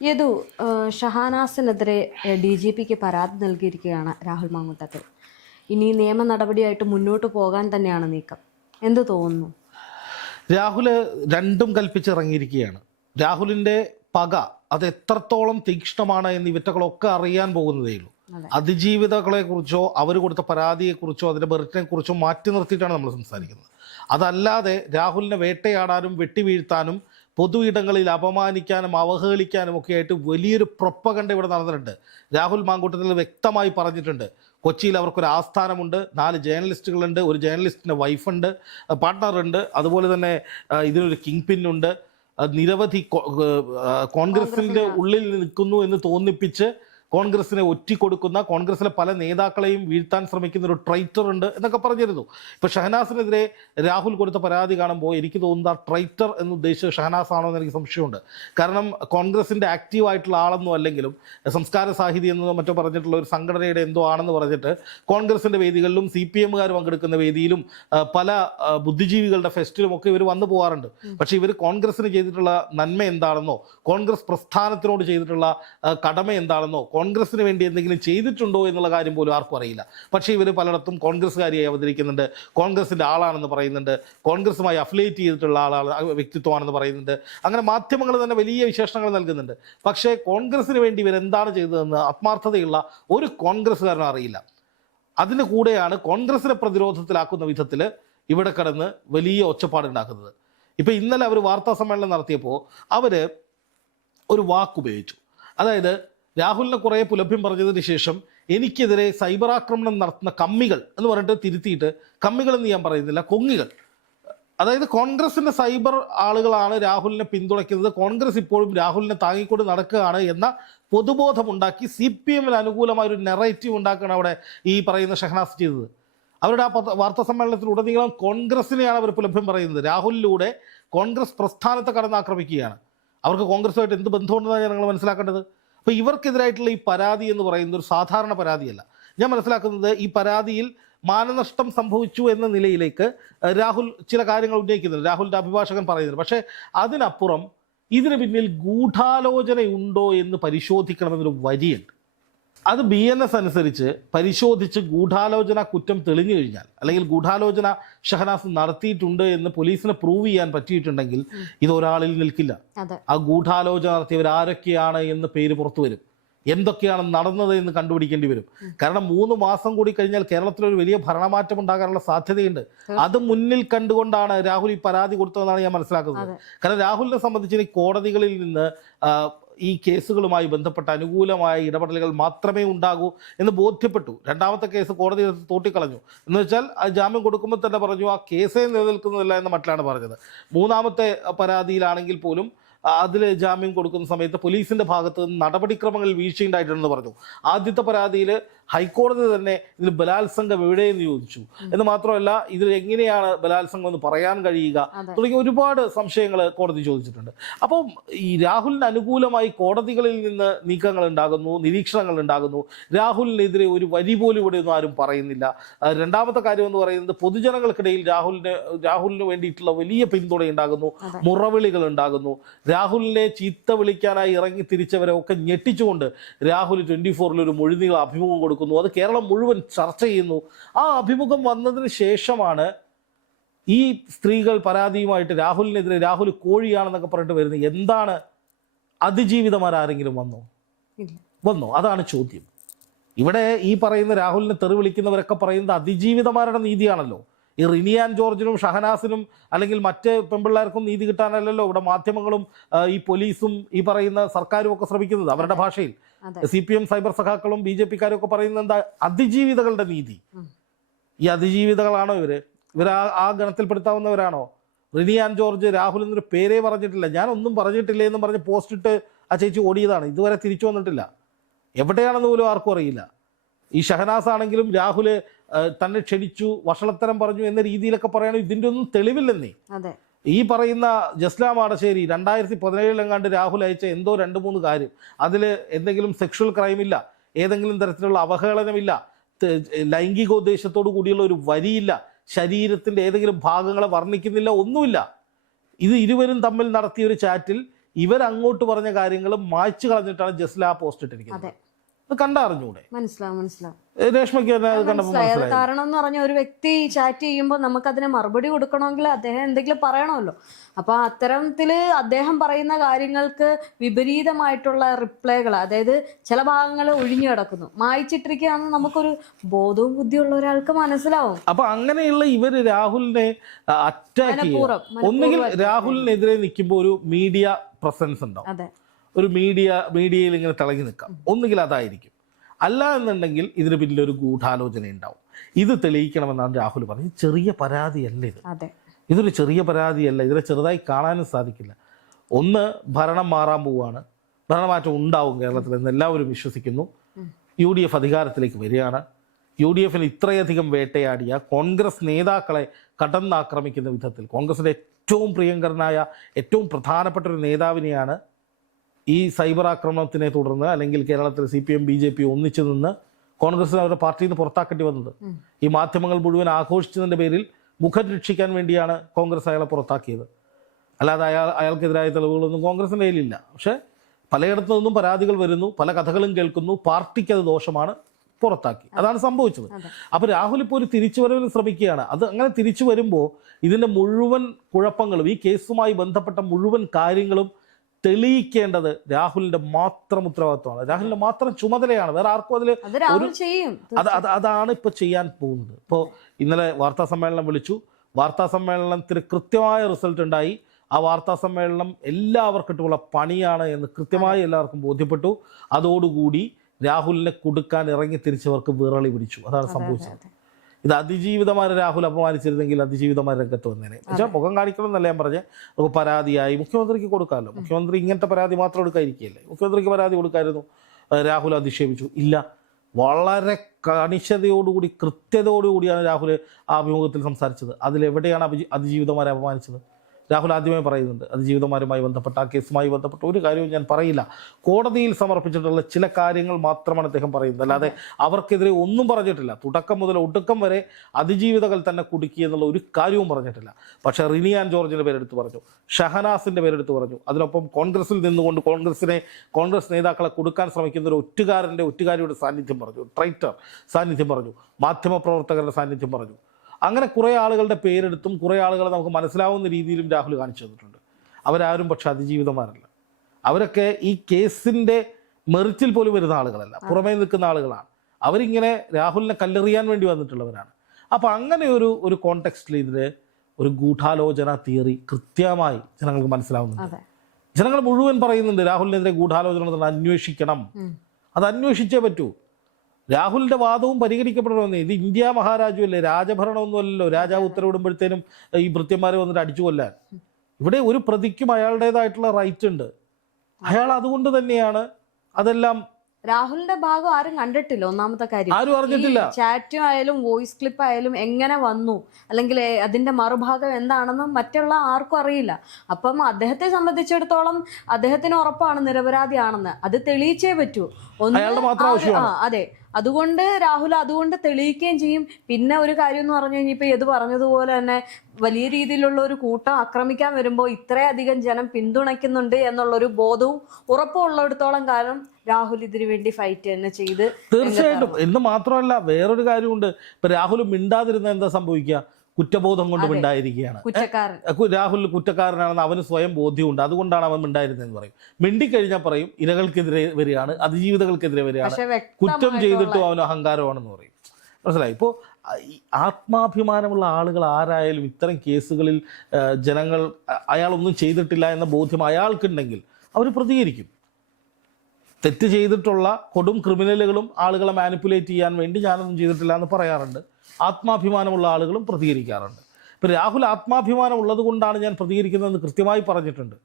യദു ഷഹാനാസിനെതിരെ D G പിക്ക് പരാതി നൽകിയിരിക്കുകയാണ് രാഹുൽ മാങ്കുട്ടത്തിൽ. ഇനി നിയമ നടപടിയായിട്ട് മുന്നോട്ട് പോകാൻ തന്നെയാണ് നീക്കം. എന്ത് തോന്നുന്നു? രാഹുൽ രണ്ടും കൽപ്പിച്ചിറങ്ങിയിരിക്കുകയാണ്. രാഹുലിന്റെ പക അത് എത്രത്തോളം തീക്ഷ്ണമാണ് എന്ന് ഇവറ്റകളൊക്കെ അറിയാൻ പോകുന്നതേ ഉള്ളൂ. അതെ. അതിജീവിതകളെ കുറിച്ചോ അവർ കൊടുത്ത പരാതിയെ കുറിച്ചോ അതിന്റെ മെറിറ്റിനെ കുറിച്ചോ മാറ്റി നിർത്തിയിട്ടാണ് നമ്മൾ സംസാരിക്കുന്നത്. അതല്ലാതെ രാഹുലിനെ വേട്ടയാടാനും വെട്ടിവീഴ്ത്താനും പൊതു ഇടങ്ങളിൽ അപമാനിക്കാനും അവഹേളിക്കാനും ഒക്കെ ആയിട്ട് വലിയൊരു പ്രൊപ്പകണ്ട ഇവിടെ നടന്നിട്ടുണ്ട്. രാഹുൽ മാങ്കൂട്ടത്തിൽ വ്യക്തമായി പറഞ്ഞിട്ടുണ്ട്. കൊച്ചിയിൽ അവർക്കൊരു ആസ്ഥാനമുണ്ട് നാല് ജേർണലിസ്റ്റുകളുണ്ട് ഒരു ജേർണലിസ്റ്റിന്റെ വൈഫുണ്ട് പാർട്ട്ണറുണ്ട് അതുപോലെ തന്നെ ഇതിനൊരു കിങ് പിന്നുണ്ട് നിരവധി കോൺഗ്രസിന്റെ ഉള്ളിൽ നിൽക്കുന്നു എന്ന് തോന്നിപ്പിച്ച് കോൺഗ്രസിനെ ഒറ്റിക്കൊടുക്കുന്ന കോൺഗ്രസിലെ പല നേതാക്കളെയും വീഴ്ത്താൻ ശ്രമിക്കുന്ന ഒരു ട്രൈറ്റർ ഉണ്ട് എന്നൊക്കെ പറഞ്ഞിരുന്നു. ഇപ്പൊ ഷഹനാസിനെതിരെ രാഹുൽ കൊടുത്ത പരാതി കാണുമ്പോൾ എനിക്ക് തോന്നുന്ന ട്രൈറ്റർ എന്ന് ഉദ്ദേശിച്ച് ഷഹനാസ് ആണോ എന്ന് എനിക്ക് സംശയമുണ്ട്. കാരണം കോൺഗ്രസിന്റെ ആക്റ്റീവ് ആയിട്ടുള്ള ആളെന്നോ അല്ലെങ്കിലും സംസ്കാര സാഹിതി എന്നോ മറ്റോ പറഞ്ഞിട്ടുള്ള ഒരു സംഘടനയുടെ എന്തോ ആണെന്ന് പറഞ്ഞിട്ട് കോൺഗ്രസിന്റെ വേദികളിലും സി പി എമ്മുകാർ പങ്കെടുക്കുന്ന വേദിയിലും പല ബുദ്ധിജീവികളുടെ ഫെസ്റ്റിലും ഒക്കെ ഇവർ വന്നു പോകാറുണ്ട്. പക്ഷെ ഇവർ കോൺഗ്രസിന് ചെയ്തിട്ടുള്ള നന്മ എന്താണെന്നോ കോൺഗ്രസ് പ്രസ്ഥാനത്തിനോട് ചെയ്തിട്ടുള്ള കടമ എന്താണെന്നോ കോൺഗ്രസിന് വേണ്ടി എന്തെങ്കിലും ചെയ്തിട്ടുണ്ടോ എന്നുള്ള കാര്യം പോലും ആർക്കും അറിയില്ല. പക്ഷേ ഇവർ പലയിടത്തും കോൺഗ്രസ്സുകാരിയായി അവതരിക്കുന്നുണ്ട്. കോൺഗ്രസിന്റെ ആളാണെന്ന് പറയുന്നുണ്ട്. കോൺഗ്രസുമായി അഫിലിയേറ്റ് ചെയ്തിട്ടുള്ള ആളാണ് വ്യക്തിത്വമാണെന്ന് പറയുന്നുണ്ട്. അങ്ങനെ മാധ്യമങ്ങൾ തന്നെ വലിയ വിശേഷണങ്ങൾ നൽകുന്നുണ്ട്. പക്ഷേ കോൺഗ്രസിന് വേണ്ടി ഇവരെന്താണ് ചെയ്തതെന്ന് ആത്മാർത്ഥതയുള്ള ഒരു കോൺഗ്രസ്സുകാരനും അറിയില്ല. അതിന് കൂടെയാണ് കോൺഗ്രസിനെ പ്രതിരോധത്തിലാക്കുന്ന വിധത്തിൽ ഇവിടെ കിടന്ന് വലിയ ഒച്ചപ്പാടുണ്ടാക്കുന്നത്. ഇപ്പോൾ ഇന്നലെ അവർ വാർത്താ സമ്മേളനം നടത്തിയപ്പോൾ അവർ ഒരു വാക്കുപയോഗിച്ചു. അതായത് രാഹുലിനെ കുറേ പുലഭ്യം പറഞ്ഞതിന് ശേഷം എനിക്കെതിരെ സൈബർ ആക്രമണം നടത്തുന്ന കമ്മികൾ എന്ന് പറഞ്ഞിട്ട് തിരുത്തിയിട്ട് കമ്മികൾ എന്ന് ഞാൻ പറയുന്നില്ല കൊങ്ങികൾ. അതായത് കോൺഗ്രസിന്റെ സൈബർ ആളുകളാണ് രാഹുലിനെ പിന്തുണയ്ക്കുന്നത്. കോൺഗ്രസ് ഇപ്പോഴും രാഹുലിനെ താങ്ങിക്കൊണ്ട് നടക്കുകയാണ് എന്ന പൊതുബോധമുണ്ടാക്കി സി പി എമ്മിന് അനുകൂലമായ ഒരു നെറേറ്റീവ് ഉണ്ടാക്കുകയാണ് അവിടെ ഈ പറയുന്ന ഷഹനാസ് ചെയ്തത്. അവരുടെ ആ വാർത്താ സമ്മേളനത്തിൽ ഉടനീളം കോൺഗ്രസിനെയാണ് അവർ പുലഭ്യം പറയുന്നത്. രാഹുലിലൂടെ കോൺഗ്രസ് പ്രസ്ഥാനത്തെ കടന്നാക്രമിക്കുകയാണ്. അവർക്ക് കോൺഗ്രസുമായിട്ട് എന്ത് ബന്ധമുണ്ടെന്നാണ് ഞങ്ങൾ മനസ്സിലാക്കേണ്ടത്? അപ്പോൾ ഇവർക്കെതിരായിട്ടുള്ള ഈ പരാതി എന്ന് പറയുന്നത് ഒരു സാധാരണ പരാതിയല്ല. ഞാൻ മനസ്സിലാക്കുന്നത് ഈ പരാതിയിൽ മാനനഷ്ടം സംഭവിച്ചു എന്ന നിലയിലേക്ക് രാഹുൽ ചില കാര്യങ്ങൾ ഉന്നയിക്കുന്നുണ്ട്. രാഹുലിന്റെ അഭിഭാഷകൻ പറയുന്നുണ്ട്. പക്ഷേ അതിനപ്പുറം ഇതിന് പിന്നിൽ ഗൂഢാലോചനയുണ്ടോ എന്ന് പരിശോധിക്കണമെന്നൊരു വരിയുണ്ട്. അത് ബി എൻ എസ് അനുസരിച്ച് പരിശോധിച്ച് ഗൂഢാലോചന കുറ്റം തെളിഞ്ഞു കഴിഞ്ഞാൽ അല്ലെങ്കിൽ ഗൂഢാലോചന ഷഹനാസ് നടത്തിയിട്ടുണ്ട് എന്ന് പോലീസിന് പ്രൂവ് ചെയ്യാൻ പറ്റിയിട്ടുണ്ടെങ്കിൽ ഇത് ഒരാളിൽ നിൽക്കില്ല. ആ ഗൂഢാലോചന നടത്തിയവർ ആരൊക്കെയാണ് എന്ന് പേര് പുറത്തു വരും. എന്തൊക്കെയാണ് നടന്നത് എന്ന് കണ്ടുപിടിക്കേണ്ടി വരും. കാരണം മൂന്ന് മാസം കൂടി കഴിഞ്ഞാൽ കേരളത്തിൽ ഒരു വലിയ ഭരണമാറ്റം ഉണ്ടാകാനുള്ള സാധ്യതയുണ്ട്. അത് മുന്നിൽ കണ്ടുകൊണ്ടാണ് രാഹുൽ ഈ പരാതി കൊടുത്തതെന്നാണ് ഞാൻ മനസ്സിലാക്കുന്നത്. കാരണം രാഹുലിനെ സംബന്ധിച്ച് കോടതികളിൽ നിന്ന് ഈ കേസുകളുമായി ബന്ധപ്പെട്ട അനുകൂലമായ ഇടപെടലുകൾ മാത്രമേ ഉണ്ടാകൂ എന്ന് ബോധ്യപ്പെട്ടു. രണ്ടാമത്തെ കേസ് കോടതി തോട്ടിക്കളഞ്ഞു. എന്ന് വെച്ചാൽ ജാമ്യം കൊടുക്കുമ്പോൾ തന്നെ പറഞ്ഞു ആ കേസേ നിലനിൽക്കുന്നതല്ല എന്ന മട്ടിലാണ് പറഞ്ഞത്. മൂന്നാമത്തെ പരാതിയിലാണെങ്കിൽ പോലും അതിൽ ജാമ്യം കൊടുക്കുന്ന സമയത്ത് പോലീസിന്റെ ഭാഗത്ത് നടപടിക്രമങ്ങളിൽ വീഴ്ചയുണ്ടായിട്ടുണ്ടെന്ന് പറഞ്ഞു. ആദ്യത്തെ പരാതിയിൽ ഹൈക്കോടതി തന്നെ ഇതിൽ ബലാത്സംഗം എവിടെയെന്ന് ചോദിച്ചു. എന്ന് മാത്രമല്ല ഇതിൽ എങ്ങനെയാണ് ബലാത്സംഗം എന്ന് പറയാൻ കഴിയുക. തുടങ്ങിയ ഒരുപാട് സംശയങ്ങൾ കോടതി ചോദിച്ചിട്ടുണ്ട്. അപ്പോൾ ഈ രാഹുലിന് അനുകൂലമായി കോടതികളിൽ നിന്ന് നീക്കങ്ങൾ ഉണ്ടാകുന്നു നിരീക്ഷണങ്ങൾ ഉണ്ടാകുന്നു. രാഹുലിനെതിരെ ഒരു വരി പോലും ഇവിടെ ഒന്നും ആരും പറയുന്നില്ല. രണ്ടാമത്തെ കാര്യം എന്ന് പറയുന്നത് പൊതുജനങ്ങൾക്കിടയിൽ രാഹുലിന് രാഹുലിന് വേണ്ടിയിട്ടുള്ള വലിയ പിന്തുണ ഉണ്ടാകുന്നു മുറവിളികൾ ഉണ്ടാകുന്നു. രാഹുലിനെ ചീത്ത വിളിക്കാനായി ഇറങ്ങി തിരിച്ചവരെ ഒക്കെ ഞെട്ടിച്ചുകൊണ്ട് രാഹുൽ ട്വന്റി ഫോറിൽ ഒരു മുഴുനീള അഭിമുഖം കൊടുക്കുന്നു. അത് കേരളം മുഴുവൻ ചർച്ച ചെയ്യുന്നു. ആ അഭിമുഖം വന്നതിന് ശേഷമാണ് ഈ സ്ത്രീകൾ പരാതിയുമായിട്ട് രാഹുലിനെതിരെ രാഹുൽ കോഴിയാണെന്നൊക്കെ പറഞ്ഞിട്ട് വരുന്നത്. എന്താണ്? അതിജീവിതമാരാരെങ്കിലും വന്നോ? വന്നോ? അതാണ് ചോദ്യം. ഇവിടെ ഈ പറയുന്ന രാഹുലിനെ തെറി വിളിക്കുന്നവരൊക്കെ പറയുന്നത് അതിജീവിതമാരുടെ നീതിയാണല്ലോ. ഈ റിനിയാൻ ജോർജിനും ഷഹനാസിനും അല്ലെങ്കിൽ മറ്റ് പെൺപിള്ളേർക്കും നീതി കിട്ടാനല്ലല്ലോ ഇവിടെ മാധ്യമങ്ങളും ഈ പോലീസും ഈ പറയുന്ന സർക്കാരും ഒക്കെ ശ്രമിക്കുന്നത് അവരുടെ ഭാഷയിൽ. സി പി എം സൈബർ സഖാക്കളും ബി ജെ പിക്കാരും ഒക്കെ പറയുന്നത് എന്താ? അതിജീവിതകളുടെ നീതി. ഈ അതിജീവിതകളാണോ ഇവർ? ഇവർ ആ ആ ഗണത്തിൽപ്പെടുത്താവുന്നവരാണോ? റിനിയാൻ ജോർജ് രാഹുൽ എന്നൊരു പേരേ പറഞ്ഞിട്ടില്ല. ഞാൻ ഒന്നും പറഞ്ഞിട്ടില്ല എന്ന് പറഞ്ഞ് പോസ്റ്റ് ഇട്ട് ആ ചേച്ചി ഓടിയതാണ്. ഇതുവരെ തിരിച്ചു വന്നിട്ടില്ല. എവിടെയാണെന്ന് പോലും ആർക്കും അറിയില്ല. ഈ ഷഹനാസ് ആണെങ്കിലും രാഹുൽ തന്നെ ക്ഷണിച്ചു വഷളത്തരം പറഞ്ഞു എന്ന രീതിയിലൊക്കെ പറയണം. ഇതിന്റെ ഒന്നും തെളിവില്ലെന്നേ. ഈ പറയുന്ന ജസ്ല മാടശ്ശേരി രണ്ടായിരത്തി പതിനേഴിലെങ്ങാണ്ട് രാഹുൽ അയച്ച എന്തോ രണ്ട് മൂന്ന് കാര്യം. അതിൽ എന്തെങ്കിലും സെക്ഷൽ ക്രൈമില്ല ഏതെങ്കിലും തരത്തിലുള്ള അവഹേളനമില്ല ലൈംഗിക ലൈംഗികോദ്ദേശത്തോടു കൂടിയുള്ള ഒരു വരിയില്ല ശരീരത്തിന്റെ ഏതെങ്കിലും ഭാഗങ്ങളെ വർണിക്കുന്നില്ല ഒന്നുമില്ല. ഇത് ഇരുവരും തമ്മിൽ നടത്തിയ ഒരു ചാറ്റിൽ ഇവരങ്ങോട്ട് പറഞ്ഞ കാര്യങ്ങൾ മായ്ച്ചു കളഞ്ഞിട്ടാണ് ജസ്ല പോസ്റ്റ് ഇട്ടിരിക്കുന്നത്. അതെ കണ്ടറിഞ്ഞൂടെ? മനസ്സിലാവും മനസ്സിലാവും. രേഷ്മയ്ക്ക് കാരണം എന്ന് പറഞ്ഞ ഒരു വ്യക്തി ചാറ്റ് ചെയ്യുമ്പോൾ നമുക്ക് അതിന് മറുപടി കൊടുക്കണമെങ്കിൽ അദ്ദേഹം എന്തെങ്കിലും പറയണമല്ലോ. അപ്പൊ അത്തരത്തിൽ അദ്ദേഹം പറയുന്ന കാര്യങ്ങൾക്ക് വിപരീതമായിട്ടുള്ള റിപ്ലൈകൾ അതായത് ചില ഭാഗങ്ങൾ ഒഴിഞ്ഞു കിടക്കുന്നു. മായിച്ചിട്ടിരിക്കുകയാണെന്ന് നമുക്കൊരു ബോധവും ബുദ്ധിയുള്ള ഒരാൾക്ക് മനസ്സിലാവും. അപ്പൊ അങ്ങനെയുള്ള ഇവർ രാഹുലിനെ അറ്റാക്ക് ഒന്നുകിൽ രാഹുലിനെതിരെ നിൽക്കുമ്പോൾ ഒരു മീഡിയ പ്രസൻസ് ഉണ്ടാവും. അതെ. ഒരു മീഡിയ മീഡിയയിൽ ഇങ്ങനെ തിളങ്ങി നിൽക്കാം. ഒന്നുകിൽ അതായിരിക്കും. അല്ല എന്നുണ്ടെങ്കിൽ ഇതിന് പിന്നിലൊരു ഗൂഢാലോചന ഉണ്ടാവും ഇത് തെളിയിക്കണമെന്നാണ് രാഹുൽ പറഞ്ഞത്. ചെറിയ പരാതിയല്ല ഇത്. ഇതൊരു ചെറിയ പരാതിയല്ല. ഇതിനെ ചെറുതായി കാണാനും സാധിക്കില്ല. ഒന്ന് ഭരണം മാറാൻ പോവുകയാണ്. ഭരണമാറ്റം ഉണ്ടാവും കേരളത്തിൽ എന്ന് എല്ലാവരും വിശ്വസിക്കുന്നു. യു ഡി എഫ് അധികാരത്തിലേക്ക് വരികയാണ്. യു ഡി എഫിന് ഇത്രയധികം വേട്ടയാടിയ കോൺഗ്രസ് നേതാക്കളെ കടന്നാക്രമിക്കുന്ന വിധത്തിൽ കോൺഗ്രസിന്റെ ഏറ്റവും പ്രിയങ്കരനായ ഏറ്റവും പ്രധാനപ്പെട്ട ഒരു നേതാവിനെയാണ് ഈ സൈബർ ആക്രമണത്തിനെ തുടർന്ന് അല്ലെങ്കിൽ കേരളത്തിൽ C P M B J P ഒന്നിച്ചു നിന്ന് കോൺഗ്രസ് അവരുടെ പാർട്ടിയിൽ നിന്ന് പുറത്താക്കേണ്ടി വന്നത്. ഈ മാധ്യമങ്ങൾ മുഴുവൻ ആഘോഷിച്ചതിന്റെ പേരിൽ മുഖം രക്ഷിക്കാൻ വേണ്ടിയാണ് കോൺഗ്രസ് അയാളെ പുറത്താക്കിയത്. അല്ലാതെ അയാൾ അയാൾക്കെതിരായ തെളിവുകളൊന്നും കോൺഗ്രസിന്റെ കയ്യിലില്ല. പക്ഷേ പലയിടത്തു നിന്നും പരാതികൾ വരുന്നു പല കഥകളും കേൾക്കുന്നു പാർട്ടിക്ക് അത് ദോഷമാണ് പുറത്താക്കി. അതാണ് സംഭവിച്ചത്. അപ്പോൾ അപ്പൊ രാഹുൽ ഇപ്പോൾ ഒരു തിരിച്ചുവരവിന് ശ്രമിക്കുകയാണ്. അത് അങ്ങനെ തിരിച്ചു വരുമ്പോൾ ഇതിന്റെ മുഴുവൻ കുഴപ്പങ്ങളും ഈ കേസുമായി ബന്ധപ്പെട്ട മുഴുവൻ കാര്യങ്ങളും തെളിയിക്കേണ്ടത് രാഹുലിന്റെ മാത്രം ഉത്തരവാദിത്വമാണ്. രാഹുലിന്റെ മാത്രം ചുമതലയാണ്. വേറെ ആർക്കും അതിൽ അതാണ് ഇപ്പൊ ചെയ്യാൻ പോകുന്നത്. ഇപ്പോൾ ഇന്നലെ വാർത്താ സമ്മേളനം വിളിച്ചു. വാർത്താ സമ്മേളനത്തിന് കൃത്യമായ റിസൾട്ട് ഉണ്ടായി. ആ വാർത്താ സമ്മേളനം എല്ലാവർക്കും ഇട്ടുള്ള പണിയാണ് എന്ന് കൃത്യമായി എല്ലാവർക്കും ബോധ്യപ്പെട്ടു. അതോടുകൂടി രാഹുലിനെ കൊടുക്കാൻ ഇറങ്ങി തിരിച്ചവർക്ക് വിറളി പിടിച്ചു. അതാണ് സംഭവിച്ചത്. ഇത് അതിജീവിതമാരെ രാഹുൽ അപമാനിച്ചിരുന്നെങ്കിൽ അതിജീവിതമാർ രംഗത്ത് വന്നേനെ. പക്ഷേ മുഖം കാണിക്കണം എന്നല്ല ഞാൻ പറഞ്ഞത് നമുക്ക് പരാതിയായി മുഖ്യമന്ത്രിക്ക് കൊടുക്കാമല്ലോ. മുഖ്യമന്ത്രി ഇങ്ങനത്തെ പരാതി മാത്രം എടുക്കാതിരിക്കുകയല്ലേ? മുഖ്യമന്ത്രിക്ക് പരാതി കൊടുക്കായിരുന്നു. രാഹുൽ അധിക്ഷേപിച്ചു. ഇല്ല. വളരെ കണിശതയോടുകൂടി കൃത്യതയോടുകൂടിയാണ് രാഹുൽ ആ അഭിമുഖത്തിൽ സംസാരിച്ചത്. അതിലെവിടെയാണ് അഭിജി അതിജീവിതമാരെ അപമാനിച്ചത്? രാഹുൽ ആദ്യമേ പറയുന്നുണ്ട് അത് ജീവിതമാരുമായി ബന്ധപ്പെട്ട ആ കേസുമായി ബന്ധപ്പെട്ട ഒരു കാര്യവും ഞാൻ പറയില്ല. കോടതിയിൽ സമർപ്പിച്ചിട്ടുള്ള ചില കാര്യങ്ങൾ മാത്രമാണ് അദ്ദേഹം പറയുന്നത്. അല്ലാതെ അവർക്കെതിരെ ഒന്നും പറഞ്ഞിട്ടില്ല. തുടക്കം മുതൽ ഒടുക്കം വരെ അതിജീവിതകൾ തന്നെ കുടുക്കി എന്നുള്ള ഒരു കാര്യവും പറഞ്ഞിട്ടില്ല. പക്ഷേ റിനിയാൻ ജോർജിന്റെ പേരെടുത്ത് പറഞ്ഞു ഷഹനാസിന്റെ പേരെടുത്ത് പറഞ്ഞു. അതിനൊപ്പം കോൺഗ്രസിൽ നിന്നുകൊണ്ട് കോൺഗ്രസിനെ കോൺഗ്രസ് നേതാക്കളെ കൊടുക്കാൻ ശ്രമിക്കുന്ന ഒരു ഒറ്റുകാരന്റെ ഒറ്റുകാരിയുടെ സാന്നിധ്യം പറഞ്ഞു. ട്രൈറ്റർ സാന്നിധ്യം പറഞ്ഞു. മാധ്യമപ്രവർത്തകരുടെ സാന്നിധ്യം പറഞ്ഞു. അങ്ങനെ കുറേ ആളുകളുടെ പേരെടുത്തും കുറേ ആളുകളെ നമുക്ക് മനസ്സിലാവുന്ന രീതിയിലും രാഹുൽ കാണിച്ചു തന്നിട്ടുണ്ട്. അവരാരും പക്ഷെ അതിജീവിതമാരല്ല അവരൊക്കെ ഈ കേസിന്റെ മെറിറ്റിൽ പോലും വരുന്ന ആളുകളല്ല. പുറമേ നിൽക്കുന്ന ആളുകളാണ്. അവരിങ്ങനെ രാഹുലിനെ കല്ലെറിയാൻ വേണ്ടി വന്നിട്ടുള്ളവരാണ്. അപ്പോൾ അങ്ങനെ ഒരു ഒരു കോണ്ടെക്സ്റ്റിൽ ഇതിന് ഒരു ഗൂഢാലോചന തിയറി കൃത്യമായി ജനങ്ങൾക്ക് മനസ്സിലാവുന്നുണ്ട്. ജനങ്ങൾ മുഴുവൻ പറയുന്നുണ്ട് രാഹുലിനെതിരെ ഗൂഢാലോചന അന്വേഷിക്കണം. അത് അന്വേഷിച്ചേ പറ്റൂ. രാഹുലിന്റെ വാദവും പരിഗണിക്കപ്പെടണമെന്ന് ഇത് ഇന്ത്യ മഹാരാജ്യമല്ലേ? രാജഭരണമൊന്നുമല്ലല്ലോ. രാജാവ് ഉത്തരവിടുമ്പോഴത്തേനും ഈ ഭൃത്യന്മാരെ വന്നിട്ട് അടിച്ചു കൊല്ലാൻ. ഇവിടെ ഒരു പ്രതിക്കും അയാളുടേതായിട്ടുള്ള റൈറ്റ് ഉണ്ട്. അയാൾ അതുകൊണ്ട് തന്നെയാണ് അതെല്ലാം രാഹുലിന്റെ ഭാഗം ആരും കണ്ടിട്ടില്ല ഒന്നാമത്തെ കാര്യം. ആരും അറിഞ്ഞിട്ടില്ല. ചാറ്റും ആയാലും വോയിസ് ക്ലിപ്പ് ആയാലും എങ്ങനെ വന്നു? അല്ലെങ്കിൽ അതിന്റെ മറുഭാഗം എന്താണെന്ന് മറ്റുള്ള ആർക്കും അറിയില്ല. അപ്പം അദ്ദേഹത്തെ സംബന്ധിച്ചിടത്തോളം അദ്ദേഹത്തിന് ഉറപ്പാണ് നിരപരാധിയാണെന്ന്. അത് തെളിയിച്ചേ പറ്റൂ. ഒന്ന്. അതെ. അതുകൊണ്ട് രാഹുൽ അതുകൊണ്ട് തെളിയിക്കുകയും ചെയ്യും. പിന്നെ ഒരു കാര്യം എന്ന് പറഞ്ഞു കഴിഞ്ഞാൽ ഇപ്പൊ ഇത് പറഞ്ഞതുപോലെ തന്നെ വലിയ രീതിയിലുള്ള ഒരു കൂട്ടം ആക്രമിക്കാൻ വരുമ്പോൾ ഇത്രയധികം ജനം പിന്തുണയ്ക്കുന്നുണ്ട് എന്നുള്ളൊരു ബോധവും ഉറപ്പുള്ളിടത്തോളം കാരണം കാലം രാഹുൽ ഇതിനു വേണ്ടി ഫൈറ്റ് തന്നെ ചെയ്ത് തീർച്ചയായിട്ടും. എന്ന് മാത്രമല്ല വേറൊരു കാര്യമുണ്ട്. ഇപ്പൊ രാഹുൽ മിണ്ടാതിരുന്ന എന്താ സംഭവിക്കുക? കുറ്റബോധം കൊണ്ട് മിണ്ടായിരിക്കുകയാണ്. രാഹുൽ കുറ്റക്കാരനാണെന്ന് അവന് സ്വയം ബോധ്യമുണ്ട്. അതുകൊണ്ടാണ് അവൻ മിണ്ടായിരുന്നതെന്ന് പറയും. മിണ്ടിക്കഴിഞ്ഞാൽ പറയും ഇരകൾക്കെതിരെ വരികയാണ് അതിജീവിതകൾക്കെതിരെ വരികയാണ്. കുറ്റം ചെയ്തിട്ടും അവൻ അവന് അഹങ്കാരമാണെന്ന് പറയും. മനസ്സിലായി? ഇപ്പോൾ ആത്മാഭിമാനമുള്ള ആളുകൾ ആരായാലും ഇത്തരം കേസുകളിൽ ജനങ്ങൾ അയാളൊന്നും ചെയ്തിട്ടില്ല എന്ന ബോധ്യം അയാൾക്കുണ്ടെങ്കിൽ അവർ പ്രതികരിക്കും. തെറ്റ് ചെയ്തിട്ടുള്ള കൊടും ക്രിമിനലുകളും ആളുകളെ മാനിപ്പുലേറ്റ് ചെയ്യാൻ വേണ്ടി ഞാനൊന്നും ചെയ്തിട്ടില്ല എന്ന് പറയാറുണ്ട്. ആത്മാഭിമാനമുള്ള ആളുകളും പ്രതികരിക്കാറുണ്ട്. ഇപ്പം രാഹുൽ ആത്മാഭിമാനം ഉള്ളത് കൊണ്ടാണ് ഞാൻ പ്രതികരിക്കുന്നതെന്ന് കൃത്യമായി പറഞ്ഞിട്ടുണ്ട്.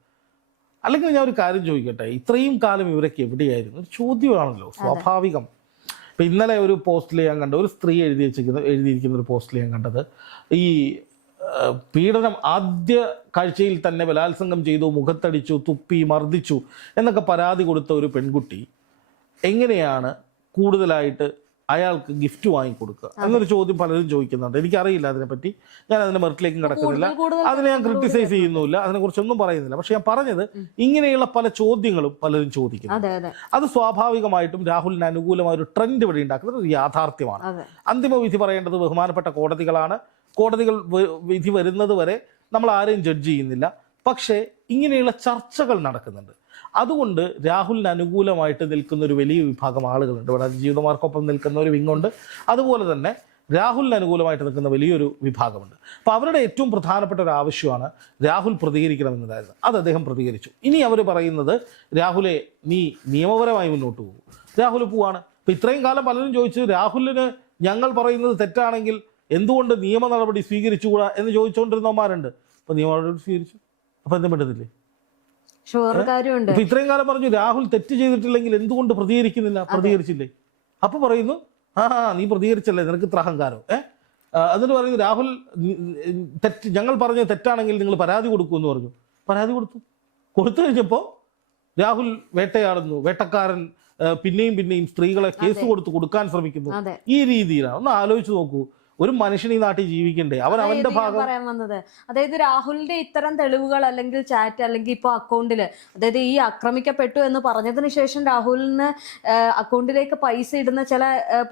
അല്ലെങ്കിൽ ഞാൻ ഒരു കാര്യം ചോദിക്കട്ടെ? ഇത്രയും കാലം ഇവരൊക്കെ എവിടെയായിരുന്നു? ഒരു ചോദ്യമാണല്ലോ സ്വാഭാവികം. ഇപ്പം ഇന്നലെ ഒരു പോസ്റ്റിൽ ഞാൻ കണ്ട ഒരു സ്ത്രീ എഴുതി വെച്ചിരിക്കുന്ന എഴുതിയിരിക്കുന്ന ഒരു പോസ്റ്റിൽ ഞാൻ കണ്ടത്. ഈ പീഡനം ആദ്യ കാഴ്ചയിൽ തന്നെ ബലാത്സംഗം ചെയ്തു മുഖത്തടിച്ചു തുപ്പി മർദ്ദിച്ചു എന്നൊക്കെ പരാതി കൊടുത്ത ഒരു പെൺകുട്ടി എങ്ങനെയാണ് കൂടുതലായിട്ട് അയാൾക്ക് ഗിഫ്റ്റ് വാങ്ങിക്കൊടുക്കുക എന്നൊരു ചോദ്യം പലരും ചോദിക്കുന്നുണ്ട്. എനിക്കറിയില്ല അതിനെപ്പറ്റി. ഞാൻ അതിന്റെ മെറിറ്റിലേക്കും കിടക്കുന്നില്ല. അതിനെ ഞാൻ ക്രിട്ടിസൈസ് ചെയ്യുന്നില്ല. അതിനെക്കുറിച്ചൊന്നും പറയുന്നില്ല. പക്ഷെ ഞാൻ പറഞ്ഞത് ഇങ്ങനെയുള്ള പല ചോദ്യങ്ങളും പലരും ചോദിക്കുന്നു. അതെ സ്വാഭാവികമായിട്ടും രാഹുലിന് അനുകൂലമായ ഒരു ട്രെൻഡ് ഇവിടെ ഉണ്ടാക്കുന്നത് ഒരു യാഥാർത്ഥ്യമാണ്. അന്തിമ വിധി പറയേണ്ടത് ബഹുമാനപ്പെട്ട കോടതികളാണ്. കോടതികൾ വിധി വരുന്നത് വരെ നമ്മൾ ആരെയും ജഡ്ജ് ചെയ്യുന്നില്ല. പക്ഷേ ഇങ്ങനെയുള്ള ചർച്ചകൾ നടക്കുന്നുണ്ട്. അതുകൊണ്ട് രാഹുലിന് അനുകൂലമായിട്ട് നിൽക്കുന്ന ഒരു വലിയ വിഭാഗം ആളുകളുണ്ട്. ഇവിടെ ജീവിതമാർക്കൊപ്പം നിൽക്കുന്ന ഒരു വിങ്ങുണ്ട് അതുപോലെ തന്നെ രാഹുലിന് അനുകൂലമായിട്ട് നിൽക്കുന്ന വലിയൊരു വിഭാഗമുണ്ട്. അപ്പോൾ അവരുടെ ഏറ്റവും പ്രധാനപ്പെട്ട ഒരു ആവശ്യമാണ് രാഹുൽ പ്രതികരിക്കണമെന്നതായിരുന്നു അത് അദ്ദേഹം പ്രതികരിച്ചു. ഇനി അവർ പറയുന്നത് രാഹുലെ നീ നിയമപരമായി മുന്നോട്ട് പോകും. രാഹുൽ പോവാണ്. ഇപ്പം ഇത്രയും കാലം പലരും ചോദിച്ചു രാഹുലിന് ഞങ്ങൾ പറയുന്നത് തെറ്റാണെങ്കിൽ എന്തുകൊണ്ട് നിയമ നടപടി സ്വീകരിച്ചുകൂടാ എന്ന് ചോദിച്ചുകൊണ്ടിരുന്നവന്മാരുണ്ട് അപ്പോൾ നിയമ നടപടി സ്വീകരിച്ചു. അപ്പോൾ എന്തും കാര്യമുണ്ട്. ഇപ്പൊ ഇത്രയും കാലം പറഞ്ഞു രാഹുൽ തെറ്റ് ചെയ്തിട്ടില്ലെങ്കിൽ എന്തുകൊണ്ട് പ്രതികരിക്കുന്നില്ല? പ്രതികരിച്ചില്ലേ? അപ്പൊ പറയുന്നു ആ നീ പ്രതികരിച്ചല്ലേ? നിനക്ക് ഇത്ര അഹങ്കാരം. ഏഹ് എന്നിട്ട് പറയുന്നു രാഹുൽ തെറ്റ് ഞങ്ങൾ പറഞ്ഞ തെറ്റാണെങ്കിൽ നിങ്ങൾ പരാതി കൊടുക്കൂ എന്ന് പറഞ്ഞു. പരാതി കൊടുത്തു. കൊടുത്തു കഴിഞ്ഞപ്പോ രാഹുൽ വേട്ടയാടുന്നു. വേട്ടക്കാരൻ പിന്നെയും പിന്നെയും സ്ത്രീകളെ കേസ് കൊടുത്ത് കൊടുക്കാൻ ശ്രമിക്കുന്നു. ഈ രീതിയിലാണ്. ഒന്ന് ആലോചിച്ച് നോക്കൂ. ഒരു മനുഷ്യൻ ഈ നാട്ടിൽ ജീവിക്കണ്ടേ? അവൻ അവന്റെ ഭാഗം പറയാൻ വന്നത് അതായത് രാഹുലിന്റെ ഇത്തരം തെളിവുകൾ അല്ലെങ്കിൽ ചാറ്റ് അല്ലെങ്കിൽ ഇപ്പൊ അക്കൗണ്ടിൽ അതായത് ഈ ആക്രമിക്കപ്പെട്ടു എന്ന് പറഞ്ഞതിന് ശേഷം രാഹുലിന് അക്കൗണ്ടിലേക്ക് പൈസ ഇടുന്ന ചില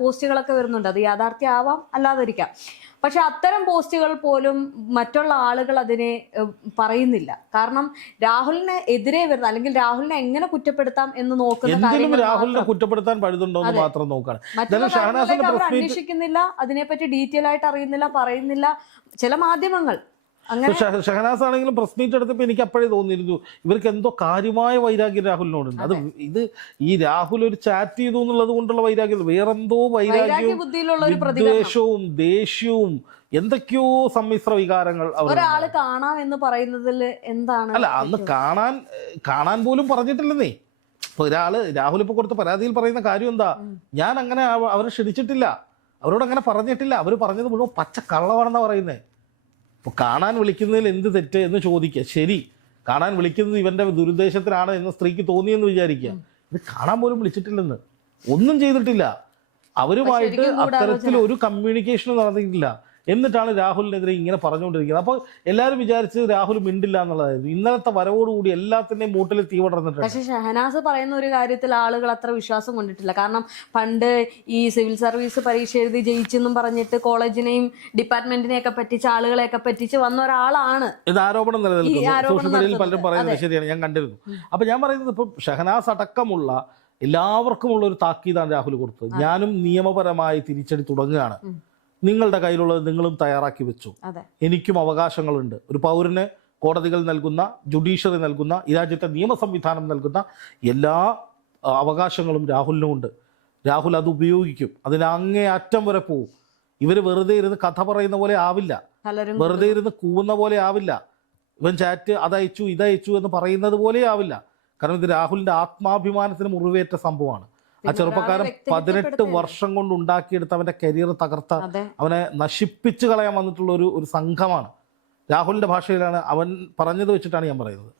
പോസ്റ്റുകളൊക്കെ വരുന്നുണ്ട്. അത് യാഥാർത്ഥ്യമാവാം അല്ലാതിരിക്കാം. പക്ഷെ അത്തരം പോസ്റ്റുകൾ പോലും മറ്റുള്ള ആളുകൾ അതിനെ പറയുന്നില്ല. കാരണം രാഹുലിന് എതിരെ വരുന്ന അല്ലെങ്കിൽ രാഹുലിനെ എങ്ങനെ കുറ്റപ്പെടുത്താം എന്ന് നോക്കുന്ന രാഹുലിനെ കുറ്റപ്പെടുത്താൻ പഴുതുണ്ടോ എന്ന് മാത്രം നോക്കാണ്. അവർ അന്വേഷിക്കുന്നില്ല അതിനെപ്പറ്റി ഡീറ്റെയിൽ ആയിട്ട് അറിയുന്നില്ല പറയുന്നില്ല. ചില മാധ്യമങ്ങൾ ഷഹനാസ് ആണെങ്കിലും പ്രസ് മീറ്റ് എടുത്തപ്പോൾ എനിക്ക് അപ്പോഴേ തോന്നിയിരുന്നു ഇവർക്ക് എന്തോ കാര്യമായ വൈരാഗ്യം രാഹുലിനോടുണ്ട് അത് ഇത് ഈ രാഹുൽ ഒരു ചാറ്റ് ചെയ്തു എന്നുള്ളത് കൊണ്ടുള്ള വൈരാഗ്യം വേറെന്തോ വൈരാഗ്യ വൈരാഗ്യവും വിദ്വേഷവും ദേഷ്യവും എന്തൊക്കെയോ സമ്മിശ്ര വികാരങ്ങൾ അവർ ഒരാൾ കാണാം എന്ന് പറയുന്നതിൽ എന്താണ് അല്ല അന്ന് കാണാൻ കാണാൻ പോലും പറഞ്ഞിട്ടില്ലെന്നേ. ഇപ്പൊ ഒരാൾ രാഹുൽ ഇപ്പൊ കൊടുത്ത പരാതിയിൽ പറയുന്ന കാര്യം എന്താ? ഞാൻ അങ്ങനെ അവ- അവരെ ക്ഷണിച്ചിട്ടില്ല. അവരോട് അങ്ങനെ പറഞ്ഞിട്ടില്ല. അവർ പറഞ്ഞത് മുഴുവൻ പച്ച കള്ളമാണെന്നാ പറയുന്നത് ഇപ്പൊ കാണാൻ വിളിക്കുന്നതിൽ എന്ത് തെറ്റ് എന്ന് ചോദിക്കുക. ശരി. കാണാൻ വിളിക്കുന്നത് ഇവന്റെ ദുരുദ്ദേശത്തിനാണ് എന്ന് സ്ത്രീക്ക് തോന്നിയെന്ന് വിചാരിക്കുക. ഇത് കാണാൻ പോലും വിളിച്ചിട്ടില്ലെന്ന്. ഒന്നും ചെയ്തിട്ടില്ല. അവരുമായിട്ട് അത്തരത്തിൽ ഒരു കമ്മ്യൂണിക്കേഷനും നടന്നിട്ടില്ല. എന്നിട്ടാണ് രാഹുലിനെതിരെ ഇങ്ങനെ പറഞ്ഞുകൊണ്ടിരിക്കുന്നത്. അപ്പോൾ എല്ലാവരും വിചാരിച്ചത് രാഹുൽ മിണ്ടില്ല എന്നുള്ളതായിരുന്നു. ഇന്നലത്തെ വരവോടുകൂടി എല്ലാത്തിന്റെയും മൂട്ടിൽ തീ പടർന്നിട്ടുണ്ട്. പക്ഷെ ഷഹനാസ് പറയുന്ന ഒരു കാര്യത്തിൽ ആളുകൾ അത്ര വിശ്വാസം കൊണ്ടിട്ടില്ല. കാരണം പണ്ട് ഈ സിവിൽ സർവീസ് പരീക്ഷ എഴുതി ജയിച്ചെന്നും പറഞ്ഞിട്ട് കോളേജിനെയും ഡിപ്പാർട്ട്മെന്റിനെയൊക്കെ പറ്റിച്ച് ആളുകളെയൊക്കെ പറ്റിച്ച് വന്ന ഒരാളാണ്. ഇത് ആരോപണം ഈ നിലനിൽക്കുന്നു ആരോപണം സോഷ്യൽ മീഡിയയിൽ പലരും പറയുന്നത് ശരിയാണ് ഞാൻ കണ്ടിരുന്നു. അപ്പൊ ഞാൻ പറയുന്നത് ഇപ്പൊ ഷഹനാസ് അടക്കമുള്ള എല്ലാവർക്കുമുള്ള ഒരു താക്കീതാണ് രാഹുൽ കൊടുത്തത്. ഞാനും നിയമപരമായി തിരിച്ചടി തുടങ്ങുകയാണ്. നിങ്ങളുടെ കയ്യിലുള്ളത് നിങ്ങളും തയ്യാറാക്കി വെച്ചു. എനിക്കും അവകാശങ്ങളുണ്ട്. ഒരു പൗരന് കോടതികൾ നൽകുന്ന ജുഡീഷ്യറി നൽകുന്ന ഈ രാജ്യത്തെ നിയമ സംവിധാനം നൽകുന്ന എല്ലാ അവകാശങ്ങളും രാഹുലിനും ഉണ്ട് രാഹുൽ അത് ഉപയോഗിക്കും. അതിന് അങ്ങേ അറ്റം വരെ പോവും. ഇവർ വെറുതെ ഇരുന്ന് കഥ പറയുന്ന പോലെ ആവില്ല. വെറുതെ ഇരുന്ന് കൂവുന്ന പോലെ ആവില്ല. ഇവൻ ചാറ്റ് അതയച്ചു ഇതയച്ചു എന്ന് പറയുന്നത് പോലെ ആവില്ല. കാരണം ഇത് രാഹുലിന്റെ ആത്മാഭിമാനത്തിന് മുറിവേറ്റ സംഭവമാണ്. ആ ചെറുപ്പക്കാരൻ പതിനെട്ട് വർഷം കൊണ്ട് ഉണ്ടാക്കിയെടുത്ത് അവന്റെ കരിയർ തകർത്ത അവനെ നശിപ്പിച്ചു കളയാൻ വന്നിട്ടുള്ള ഒരു ഒരു സംഘമാണ്. രാഹുലിന്റെ ഭാഷയിലാണ് അവൻ പറഞ്ഞത് വെച്ചിട്ടാണ് ഞാൻ പറയുന്നത്.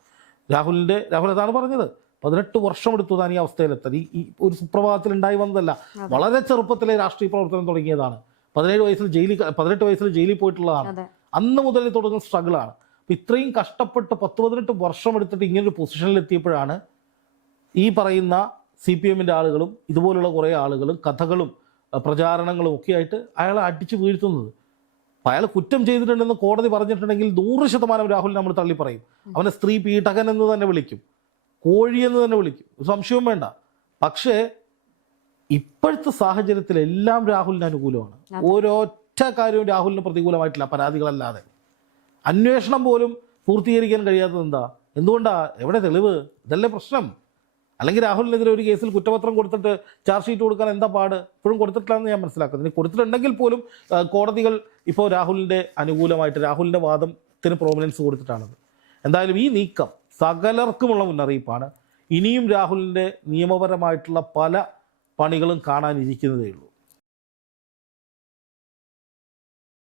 രാഹുലിന്റെ രാഹുൽ അതാണ് പറഞ്ഞത്. പതിനെട്ട് വർഷം എടുത്തു താൻ ഈ അവസ്ഥയിലെത്താൻ. ഈ ഒരു സുപ്രഭാതത്തിൽ ഉണ്ടായി വന്നതല്ല. വളരെ ചെറുപ്പത്തിലെ രാഷ്ട്രീയ പ്രവർത്തനം തുടങ്ങിയതാണ്. പതിനേഴ് വയസ്സിൽ ജയിലിൽ പതിനെട്ട് വയസ്സിൽ ജയിലിൽ പോയിട്ടുള്ളതാണ്. അന്ന് മുതൽ തുടങ്ങുന്ന സ്ട്രഗിളാണ് അപ്പം ഇത്രയും കഷ്ടപ്പെട്ട് പത്ത് പതിനെട്ട് വർഷം എടുത്തിട്ട് ഇങ്ങനൊരു പൊസിഷനിൽ എത്തിയപ്പോഴാണ് ഈ പറയുന്ന സി പി എമ്മിന്റെ ആളുകളും ഇതുപോലുള്ള കുറേ ആളുകളും കഥകളും പ്രചാരണങ്ങളും ഒക്കെ ആയിട്ട് അയാളെ അടിച്ചു വീഴ്ത്തുന്നത്. അയാൾ കുറ്റം ചെയ്തിട്ടുണ്ടെന്ന് കോടതി പറഞ്ഞിട്ടുണ്ടെങ്കിൽ നൂറ് ശതമാനം രാഹുൽ നമ്മൾ തള്ളി പറയും. അവനെ സ്ത്രീ പീഠകൻ എന്ന് തന്നെ വിളിക്കും. കോഴി എന്ന് തന്നെ വിളിക്കും. ഒരു സംശയവും വേണ്ട. പക്ഷേ ഇപ്പോഴത്തെ സാഹചര്യത്തിൽ എല്ലാം രാഹുലിന് അനുകൂലമാണ്. ഓരോറ്റ കാര്യവും രാഹുലിന് പ്രതികൂലമായിട്ടില്ല പരാതികളല്ലാതെ. അന്വേഷണം പോലും പൂർത്തീകരിക്കാൻ കഴിയാത്തത് എന്താ? എന്തുകൊണ്ടാ? എവിടെ തെളിവ്? ഇതല്ലേ പ്രശ്നം. അല്ലെങ്കിൽ രാഹുലിനെതിരെ ഒരു കേസിൽ കുറ്റപത്രം കൊടുത്തിട്ട് ചാർജ് ഷീറ്റ് കൊടുക്കാൻ എന്താ പാട്? ഇപ്പോഴും കൊടുത്തിട്ടില്ലെന്ന് ഞാൻ മനസ്സിലാക്കുന്നത് ഇനി കൊടുത്തിട്ടുണ്ടെങ്കിൽ പോലും കോടതികൾ ഇപ്പോൾ രാഹുലിന്റെ അനുകൂലമായിട്ട് രാഹുലിന്റെ വാദത്തിന് പ്രോമിനൻസ് കൊടുത്തിട്ടാണത്. എന്തായാലും ഈ നീക്കം സകലർക്കുമുള്ള മുന്നറിയിപ്പാണ്. ഇനിയും രാഹുലിന്റെ നിയമപരമായിട്ടുള്ള പല പണികളും കാണാനിരിക്കുന്നതേ ഉള്ളൂ